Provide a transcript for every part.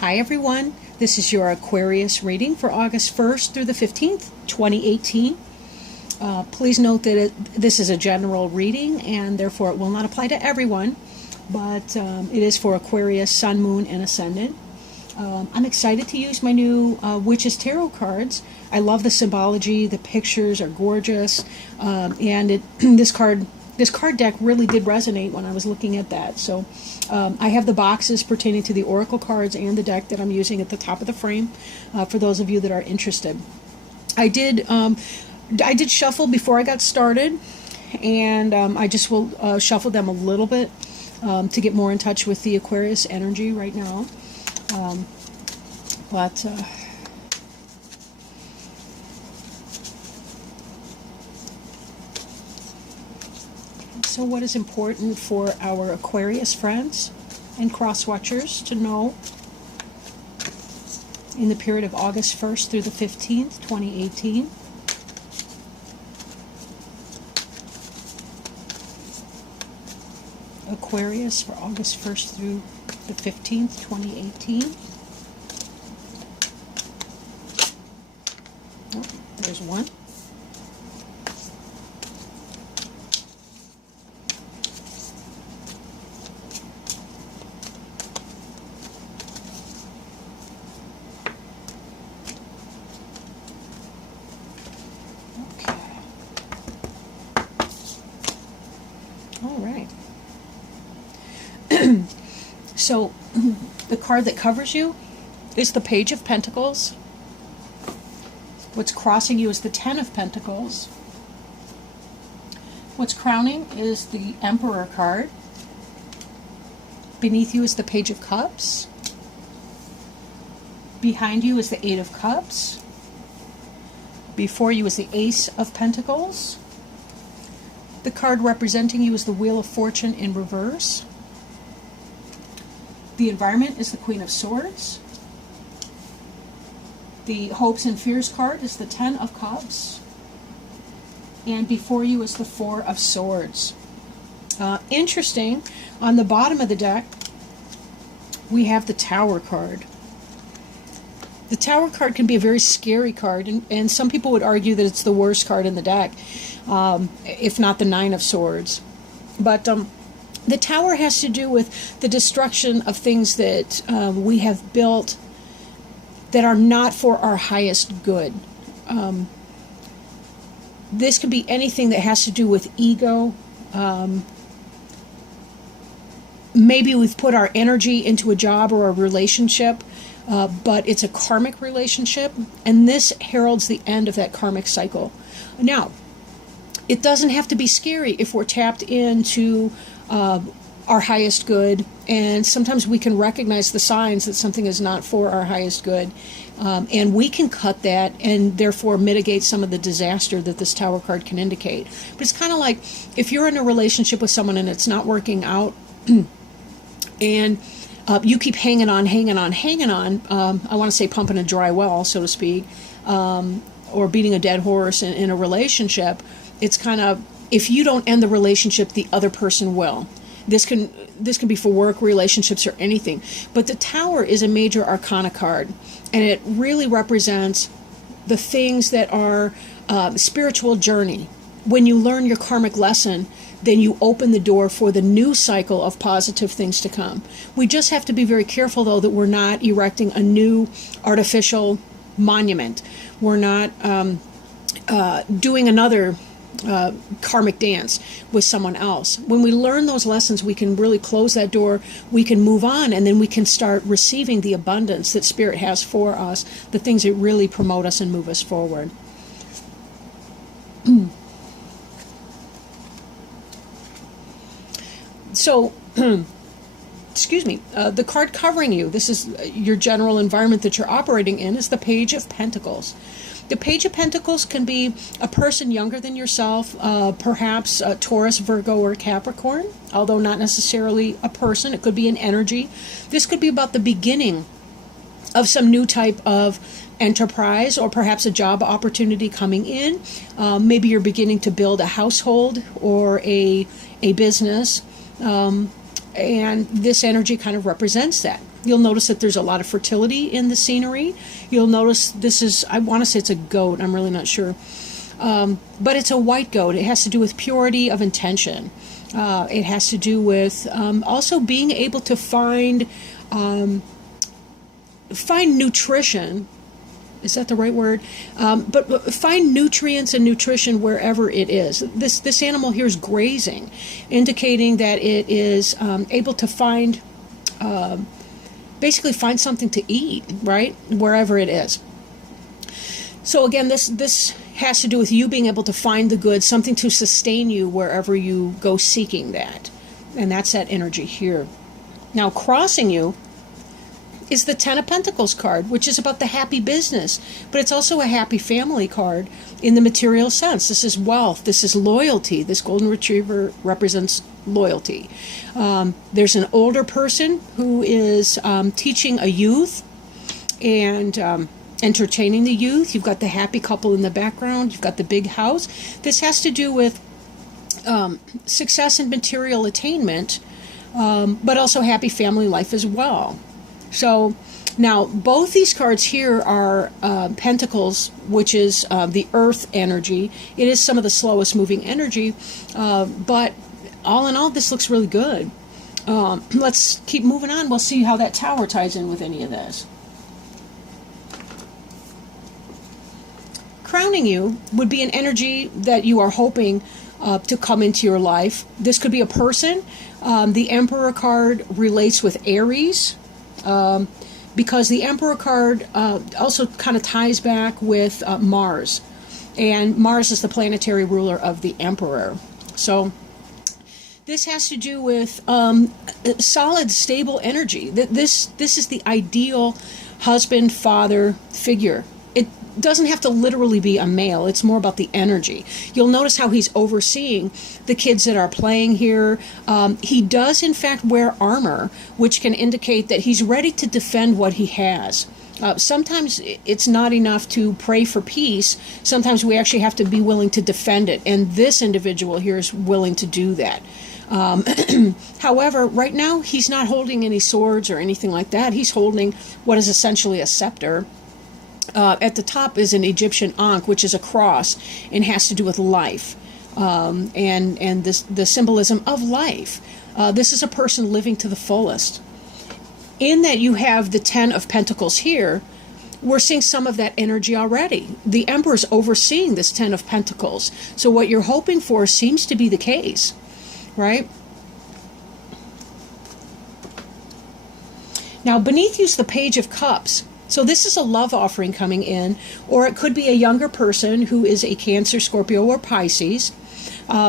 Hi everyone, this is your Aquarius reading for August 1st through the 15th, 2018. Please note that this is a general reading and therefore it will not apply to everyone, but it is for Aquarius, Sun, Moon, and Ascendant. I'm excited to use my new Witches Tarot cards. I love the symbology, the pictures are gorgeous, and this card deck really did resonate when I was looking at that. So I have the boxes pertaining to the oracle cards and the deck that I'm using at the top of the frame for those of you that are interested. I did shuffle before I got started, and I just will shuffle them a little bit to get more in touch with the Aquarius energy right now. So what is important for our Aquarius friends and cross-watchers to know in the period of August 1st through the 15th, 2018? Aquarius for August 1st through the 15th, 2018. Oh, there's one. All right. So the card that covers you is the Page of Pentacles. What's crossing you is the Ten of Pentacles. What's crowning is the Emperor card. Beneath you is the Page of Cups. Behind you is the Eight of Cups. Before you is the Ace of Pentacles. The card representing you is the Wheel of Fortune in reverse. The environment is the Queen of Swords. The Hopes and Fears card is the Ten of Cups. And before you is the Four of Swords. Interesting, on the bottom of the deck, we have the Tower card. The Tower card can be a very scary card, and some people would argue that it's the worst card in the deck, if not the Nine of Swords. But the Tower has to do with the destruction of things that we have built that are not for our highest good. This could be anything that has to do with ego. Maybe we've put our energy into a job or a relationship, but it's a karmic relationship, and this heralds the end of that karmic cycle. Now, it doesn't have to be scary if we're tapped into our highest good, and sometimes we can recognize the signs that something is not for our highest good, and we can cut that and therefore mitigate some of the disaster that this Tower card can indicate. But it's kind of like if you're in a relationship with someone and it's not working out, and you keep hanging on, I want to say pumping a dry well, so to speak, or beating a dead horse in a relationship. It's kind of, if you don't end the relationship, the other person will. This can be for work, relationships, or anything. But the Tower is a major arcana card, and it really represents the things that are spiritual journey. When you learn your karmic lesson, then you open the door for the new cycle of positive things to come. We just have to be very careful, though, that we're not erecting a new artificial monument. We're not doing another karmic dance with someone else. When we learn those lessons, we can really close that door, we can move on, and then we can start receiving the abundance that Spirit has for us, the things that really promote us and move us forward. So, excuse me, the card covering you, this is your general environment that you're operating in, is the Page of Pentacles. The Page of Pentacles can be a person younger than yourself, perhaps a Taurus, Virgo, or Capricorn, although not necessarily a person. It could be an energy. This could be about the beginning of some new type of enterprise, or perhaps a job opportunity coming in. Maybe you're beginning to build a household or a business. And this energy kind of represents that. You'll notice that there's a lot of fertility in the scenery. You'll notice this is, I want to say it's a goat, I'm really not sure. But it's a white goat. It has to do with purity of intention. It has to do with also being able to find nutrition. Is that the right word? But find nutrients and nutrition wherever it is. This animal here is grazing, indicating that it is able to find, basically find something to eat, right? Wherever it is. So again, this has to do with you being able to find the good, something to sustain you wherever you go seeking that. And that's that energy here. Now, crossing you is the Ten of Pentacles card, which is about the happy business, but it's also a happy family card in the material sense. This is wealth. This is loyalty. This golden retriever represents loyalty. There's an older person who is teaching a youth and entertaining the youth. You've got the happy couple in the background. You've got the big house. This has to do with success and material attainment, but also happy family life as well. So now both these cards here are Pentacles, which is the earth energy. It is some of the slowest moving energy, but all in all, this looks really good. Let's keep moving on. We'll see how that Tower ties in with any of this. Crowning you would be an energy that you are hoping to come into your life. This could be a person. The Emperor card relates with Aries, because the Emperor card also kind of ties back with Mars. And Mars is the planetary ruler of the Emperor. So this has to do with solid, stable energy. This is the ideal husband, father figure. It doesn't have to literally be a male. It's more about the energy. You'll notice how he's overseeing the kids that are playing here. He does, in fact, wear armor, which can indicate that he's ready to defend what he has. Sometimes it's not enough to pray for peace. Sometimes we actually have to be willing to defend it. And this individual here is willing to do that. However, right now, he's not holding any swords or anything like that. He's holding what is essentially a scepter. At the top is an Egyptian ankh, which is a cross and has to do with life, and the symbolism of life. This is a person living to the fullest. In that you have the Ten of Pentacles here, we're seeing some of that energy already. The Emperor's overseeing this Ten of Pentacles. So what you're hoping for seems to be the case, right? Now, beneath you is the Page of Cups. So this is a love offering coming in, or it could be a younger person who is a Cancer, Scorpio, or Pisces.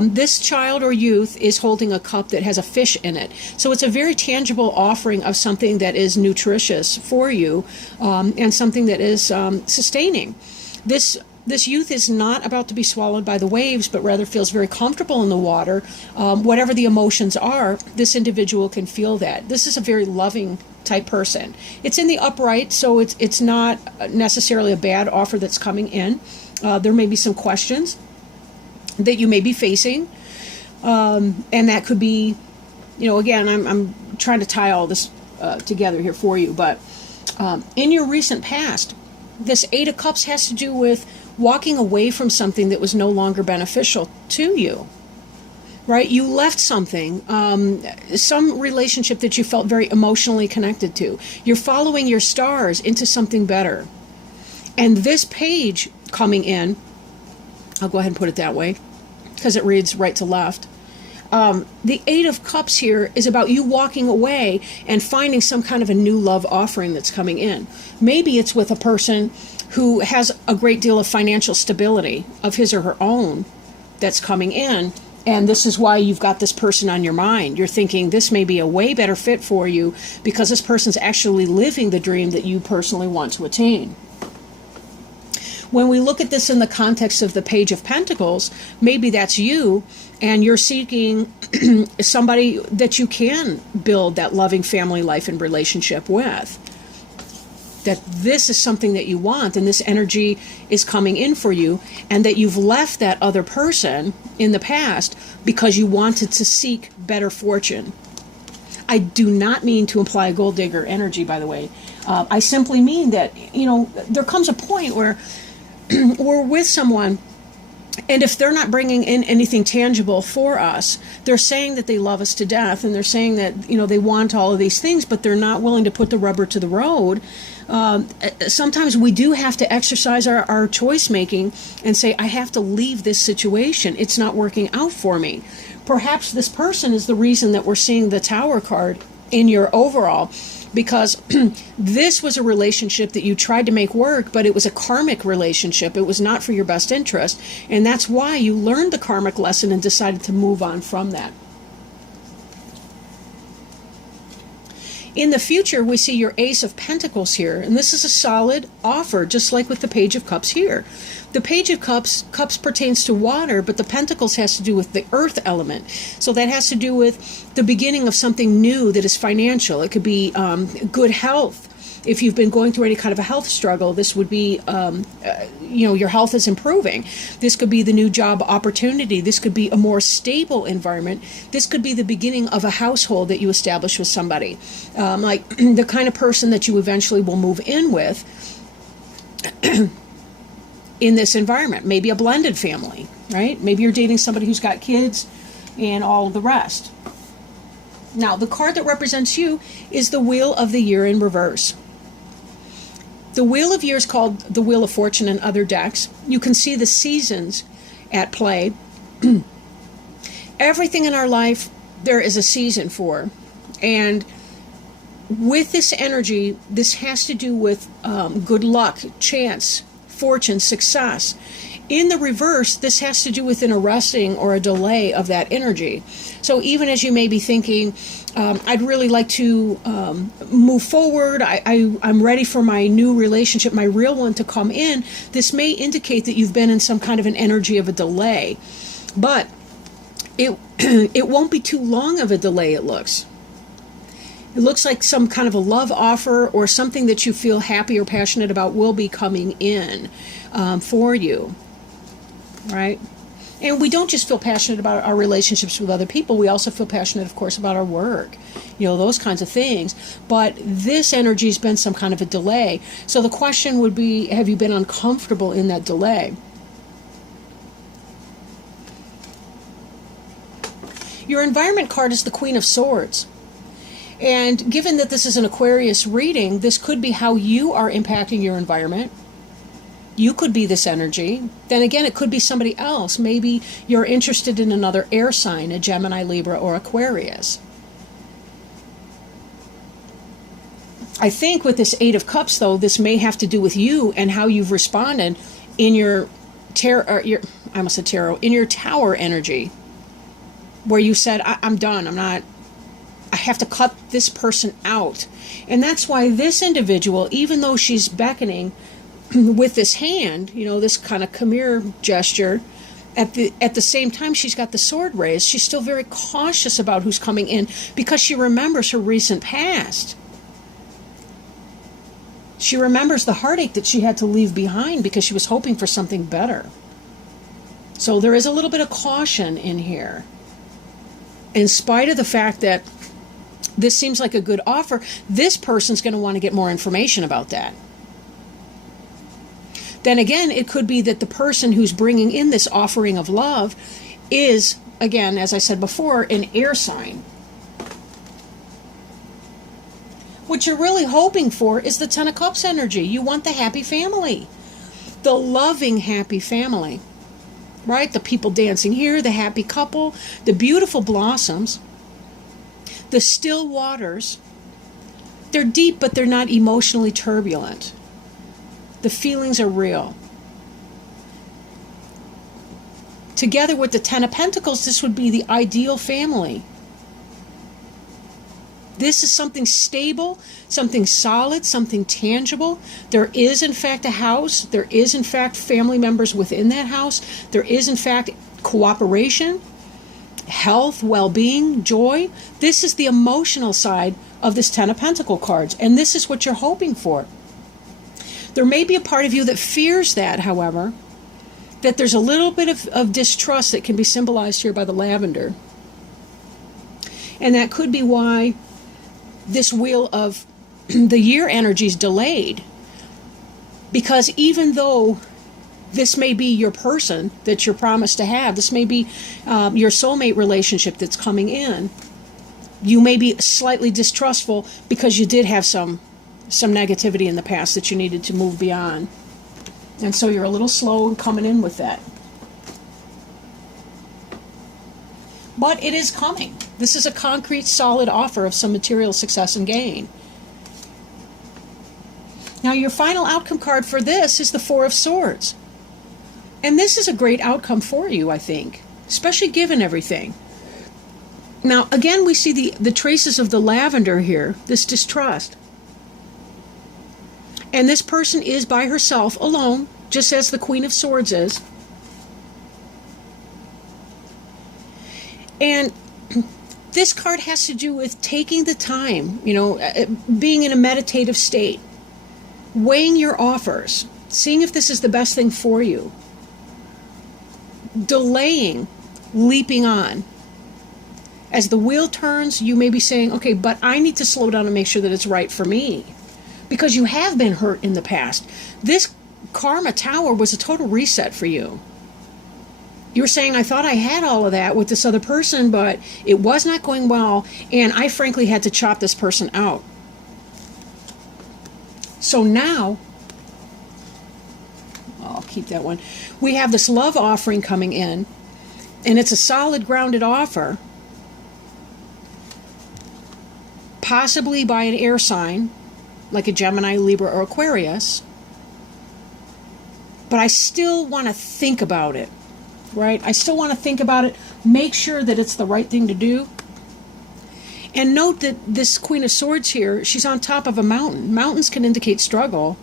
This child or youth is holding a cup that has a fish in it. So it's a very tangible offering of something that is nutritious for you, and something that is sustaining. This youth is not about to be swallowed by the waves, but rather feels very comfortable in the water. Whatever the emotions are, this individual can feel that. This is a very loving type person. It's in the upright, so it's not necessarily a bad offer that's coming in. There may be some questions that you may be facing, and that could be, again, I'm trying to tie all this together here for you, but in your recent past, this Eight of Cups has to do with walking away from something that was no longer beneficial to you, right? You left something, some relationship that you felt very emotionally connected to. You're following your stars into something better. And this page coming in, I'll go ahead and put it that way, because it reads right to left. The Eight of Cups here is about you walking away and finding some kind of a new love offering that's coming in. Maybe it's with a person who has a great deal of financial stability of his or her own that's coming in, and this is why you've got this person on your mind. You're thinking this may be a way better fit for you because this person's actually living the dream that you personally want to attain. When we look at this in the context of the Page of Pentacles, maybe that's you, and you're seeking somebody that you can build that loving family life and relationship with. That this is something that you want, and this energy is coming in for you, and that you've left that other person in the past because you wanted to seek better fortune. I do not mean to imply gold digger energy, by the way. I simply mean that, there comes a point where we're with someone, and if they're not bringing in anything tangible for us, they're saying that they love us to death, and they're saying that, they want all of these things, but they're not willing to put the rubber to the road. Sometimes we do have to exercise our choice making and say, I have to leave this situation. It's not working out for me. Perhaps this person is the reason that we're seeing the Tower card in your overall, because this was a relationship that you tried to make work, but it was a karmic relationship. It was not for your best interest. And that's why you learned the karmic lesson and decided to move on from that. In the future, we see your Ace of Pentacles here, and this is a solid offer, just like with the Page of Cups here. The Page of Cups pertains to water, but the Pentacles has to do with the earth element. So that has to do with the beginning of something new that is financial. It could be good health. If you've been going through any kind of a health struggle, this would be, your health is improving. This could be the new job opportunity. This could be a more stable environment. This could be the beginning of a household that you establish with somebody, like the kind of person that you eventually will move in with in this environment. Maybe a blended family, right? Maybe you're dating somebody who's got kids and all of the rest. Now, the card that represents you is the Wheel of the Year in reverse. The Wheel of Year is called the Wheel of Fortune in other decks. You can see the seasons at play. Everything in our life, there is a season for. And with this energy, this has to do with good luck, chance, fortune, success. In the reverse, this has to do with an arresting or a delay of that energy. So even as you may be thinking, I'd really like to move forward, I'm ready for my new relationship, my real one to come in, this may indicate that you've been in some kind of an energy of a delay. But it won't be too long of a delay, it looks. It looks like some kind of a love offer or something that you feel happy or passionate about will be coming in for you. Right? And we don't just feel passionate about our relationships with other people. We also feel passionate, of course, about our work, those kinds of things. But this energy has been some kind of a delay. So the question would be, have you been uncomfortable in that delay? Your environment card is the Queen of Swords. And given that this is an Aquarius reading, this could be how you are impacting your environment. You could be this energy. Then again, it could be somebody else. Maybe you're interested in another air sign, a Gemini, Libra, or Aquarius. I think with this Eight of Cups, though, this may have to do with you and how you've responded in your in your Tower energy, where you said, I'm done. I have to cut this person out. And that's why this individual, even though she's beckoning with this hand, this kind of come here gesture, at the same time she's got the sword raised, she's still very cautious about who's coming in because she remembers her recent past. She remembers the heartache that she had to leave behind because she was hoping for something better. So there is a little bit of caution in here. In spite of the fact that this seems like a good offer, this person's going to want to get more information about that. Then again, it could be that the person who's bringing in this offering of love is, again, as I said before, an air sign. What you're really hoping for is the Ten of Cups energy. You want the happy family, the loving happy family, right? The people dancing here, the happy couple, the beautiful blossoms, the still waters. They're deep, but they're not emotionally turbulent. The feelings are real. Together with the Ten of Pentacles, this would be the ideal family. This is something stable, something solid, something tangible. There is, in fact, a house. There is, in fact, family members within that house. There is, in fact, cooperation, health, well-being, joy. This is the emotional side of this Ten of Pentacle cards, and this is what you're hoping for. There may be a part of you that fears that, however, that there's a little bit of distrust that can be symbolized here by the lavender. And that could be why this wheel of the year energy is delayed, because even though this may be your person that you're promised to have, this may be your soulmate relationship that's coming in, you may be slightly distrustful because you did have some negativity in the past that you needed to move beyond. And so you're a little slow in coming in with that. But it is coming. This is a concrete, solid offer of some material success and gain. Now, your final outcome card for this is the Four of Swords. And this is a great outcome for you, I think, especially given everything. Now, again, we see the traces of the lavender here, this distrust. And this person is by herself, alone, just as the Queen of Swords is. And this card has to do with taking the time, being in a meditative state, weighing your offers, seeing if this is the best thing for you, delaying, leaping on. As the wheel turns, you may be saying, okay, but I need to slow down and make sure that it's right for me. Because you have been hurt in the past. This Karma Tower was a total reset for you. You were saying, I thought I had all of that with this other person, but it was not going well, and I frankly had to chop this person out. So now, I'll keep that one. We have this love offering coming in, and it's a solid, grounded offer. Possibly by an air sign, like a Gemini, Libra, or Aquarius. But I still want to think about it, right? I still want to think about it, make sure that it's the right thing to do. And note that this Queen of Swords here, she's on top of a mountain. Mountains can indicate struggle.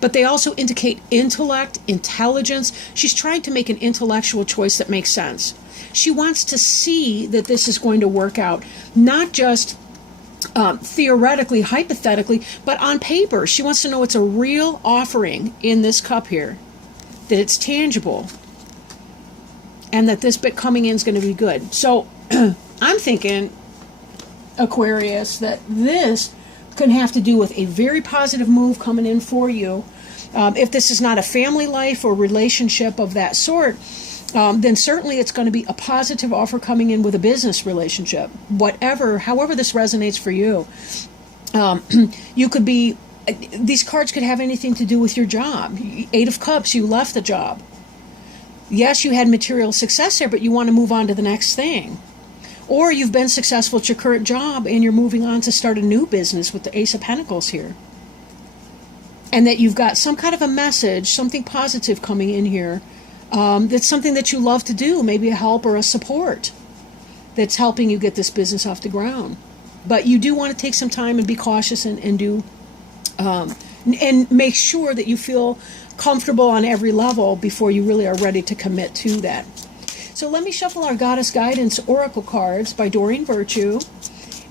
But they also indicate intellect, intelligence. She's trying to make an intellectual choice that makes sense. She wants to see that this is going to work out, not just theoretically, hypothetically, but on paper. She wants to know it's a real offering in this cup here, that it's tangible, and that this bit coming in is going to be good. So I'm thinking, Aquarius, that this can have to do with a very positive move coming in for you. If this is not a family life or relationship of that sort, then certainly it's going to be a positive offer coming in with a business relationship. However this resonates for you. You could be, these cards could have anything to do with your job. Eight of Cups, you left the job. Yes, you had material success there, but you want to move on to the next thing. Or you've been successful at your current job and you're moving on to start a new business with the Ace of Pentacles here. And that you've got some kind of a message, something positive coming in here. That's something that you love to do, maybe a help or a support that's helping you get this business off the ground. But you do want to take some time and be cautious and do and make sure that you feel comfortable on every level before you really are ready to commit to that. So let me shuffle our Goddess Guidance Oracle cards by Doreen Virtue.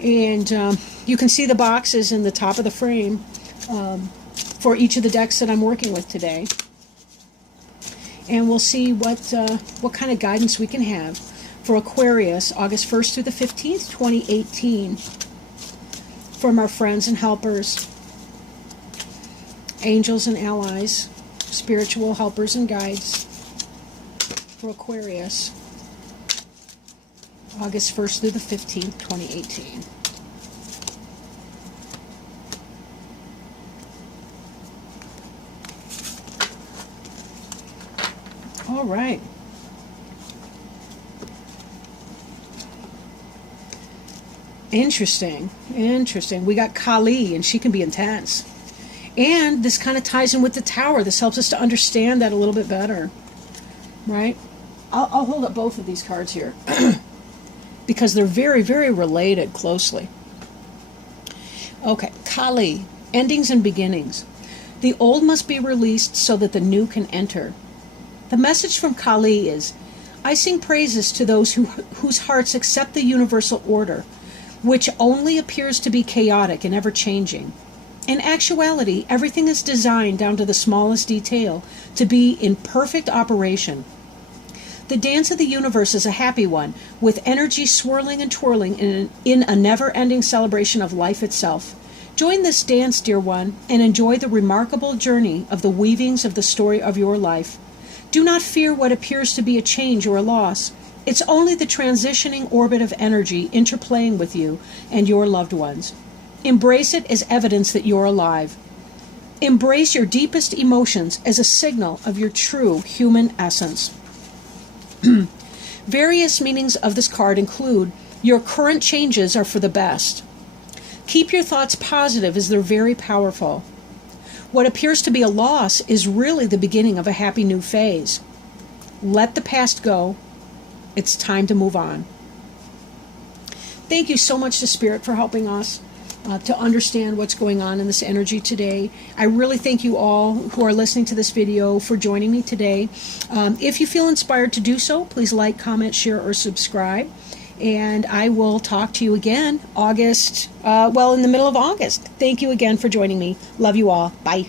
And you can see the boxes in the top of the frame for each of the decks that I'm working with today. And we'll see what kind of guidance we can have for Aquarius, August 1st through the 15th, 2018. From our friends and helpers, angels and allies, spiritual helpers and guides for Aquarius, August 1st through the 15th, 2018. All right. Interesting. We got Kali, and she can be intense. And this kind of ties in with the Tower. This helps us to understand that a little bit better. Right? I'll hold up both of these cards here because they're very, very related closely. Okay, Kali, endings and beginnings. The old must be released so that the new can enter. The message from Kali is, I sing praises to those whose hearts accept the universal order, which only appears to be chaotic and ever-changing. In actuality, everything is designed down to the smallest detail to be in perfect operation. The dance of the universe is a happy one, with energy swirling and twirling in a never-ending celebration of life itself. Join this dance, dear one, and enjoy the remarkable journey of the weavings of the story of your life. Do not fear what appears to be a change or a loss. It's only the transitioning orbit of energy interplaying with you and your loved ones. Embrace it as evidence that you're alive. Embrace your deepest emotions as a signal of your true human essence. Various meanings of this card include: your current changes are for the best. Keep your thoughts positive as they're very powerful. What appears to be a loss is really the beginning of a happy new phase. Let the past go. It's time to move on. Thank you so much to Spirit for helping us to understand what's going on in this energy today. I really thank you all who are listening to this video for joining me today. If you feel inspired to do so, please like, comment, share, or subscribe. And I will talk to you again in the middle of August. Thank you again for joining me. Love you all. Bye.